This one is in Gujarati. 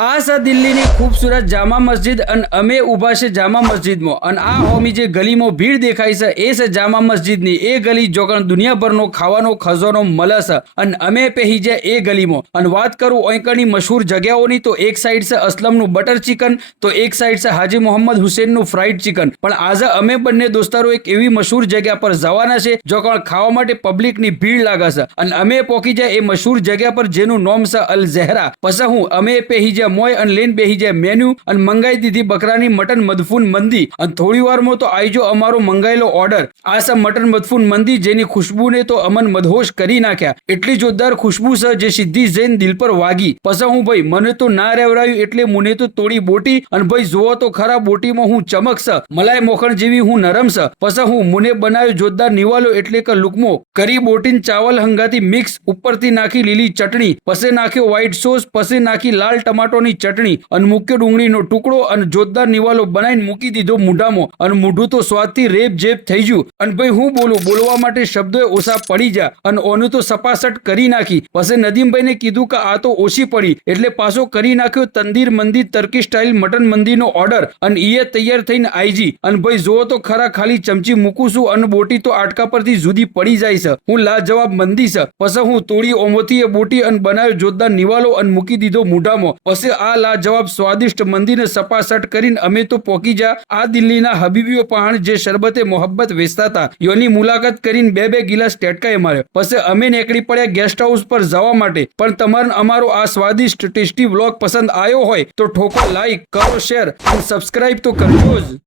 આ છે દિલ્હીની ખૂબસૂરત જામા મસ્જિદ અને અમે ઊભા છે જામા મસ્જિદમાં અને આ હોમી જે ગલીમાં ભીડ દેખાય છે એ છે જામા મસ્જિદની એ ગલી જોગણ દુનિયાભરનો ખાવાનો ખજાનો મળે છે અને અમે પહેરી જાય એ ગલીમાં અને વાત કરું ઓંકણની મશહૂર જગ્યાઓની તો એક સાઈડ છે અસલમનું બટર ચિકન તો એક સાઈડ છે હાજી મોહમ્મદ હુસેનનું ફ્રાઈડ ચિકન પણ આજે અમે બંને દોસ્તારો એક એવી મશહૂર જગ્યા પર જવાના છે જોગણ ખાવા માટે પબ્લિકની ભીડ લાગે છે અને અમે પહોંચી જાય એ મશહૂર જગ્યા પર જેનું નામ છે અલ ઝહેરા પછી હું અમે પહેરી જાય મોય અને લઈને બેહી જાય મેન્યુ અને મંગાઈ દીધી બકરાની મટન મદફૂન મંદી અને થોડી વારમાં તો આઈજો અમારો મંગાયેલો ઓર્ડર આ છે મટન મદફૂન મંદી જેની ખુશ્બુને તો અમન મદહોશ કરી નાખ્યા એટલી જોરદાર ખુશ્બુ છે જે સીધી જઈને દિલ પર વાગી પછી હું ભાઈ મને તો ના રેવરાયું એટલે મુને તો તોડી બોટી અને ભાઈ જોવો તો ખરા બોટીમાં હું ચમક છે મલાઈ મોખણ જેવી હું નરમ છે પછી હું મુને બનાવ્યો જોરદાર નિવાલો એટલે કે લુકમો કરી બોટીન ચાવલ હંગાથી મિક્સ ઉપરથી નાખી લીલી ચટણી પછી નાખ્યો વ્હાઈટ સોસ પછી નાખી લાલ ટમાટોની ચટણી અને મૂક્યો ડુંગળીનો ટુકડો અને જોરદાર નિવાલો બનાવીને મૂકી દીધો મોઢામાં અને મોઢું તો સ્વાદથી રેપ જેપ થઈ ગયું અને ભાઈ હું બોલવા માટે શબ્દો ઓછા પડી જા અને ઓનું તો સપાસટ કરી નાખી પછી નદીમભાઈને કીધું કે આ તો ઓછી પડી એટલે પાછો કરી નાખ્યો તંદીર મંદી તર્કી સ્ટાઇલ મટન મંદીનો ઓર્ડર અને ઈએ તૈયાર થઈને આઈજી અને ભાઈ જોવો તો ખરા ખાલી ચમચી મૂકું છું અને બોટી તો આટકા પરથી જુદી પડી જાય છે હું લાજવાબ મંદી છે પછી હું તોડી ઓમોથી બોટી અને બનાવ્યો જોરદાર નિવાલો અને મૂકી દીધો મોઢામાં પછી આ લાજવાબ સ્વાદિષ્ટ મંદીને સપાસટ કરીને અમે તો પોકી જા આ દિલ્હીના હબીબીઓ પહાણ જે શરબતે મોહબ્બત વેચતા હતા યોની મુલાકાત કરીને બે ગિલાસ ટેટકાએ માર્યો પછી અમે નીકળી પડ્યા ગેસ્ટ હાઉસ પર જવા માટે પણ તમારે અમારો આ સ્વાદિષ્ટ ટેસ્ટી વ્લોગ પસંદ આવ્યો હોય તો ઠોકો લાઈક કરો શેર અને સબસ્ક્રાઇબ તો કરજો જ।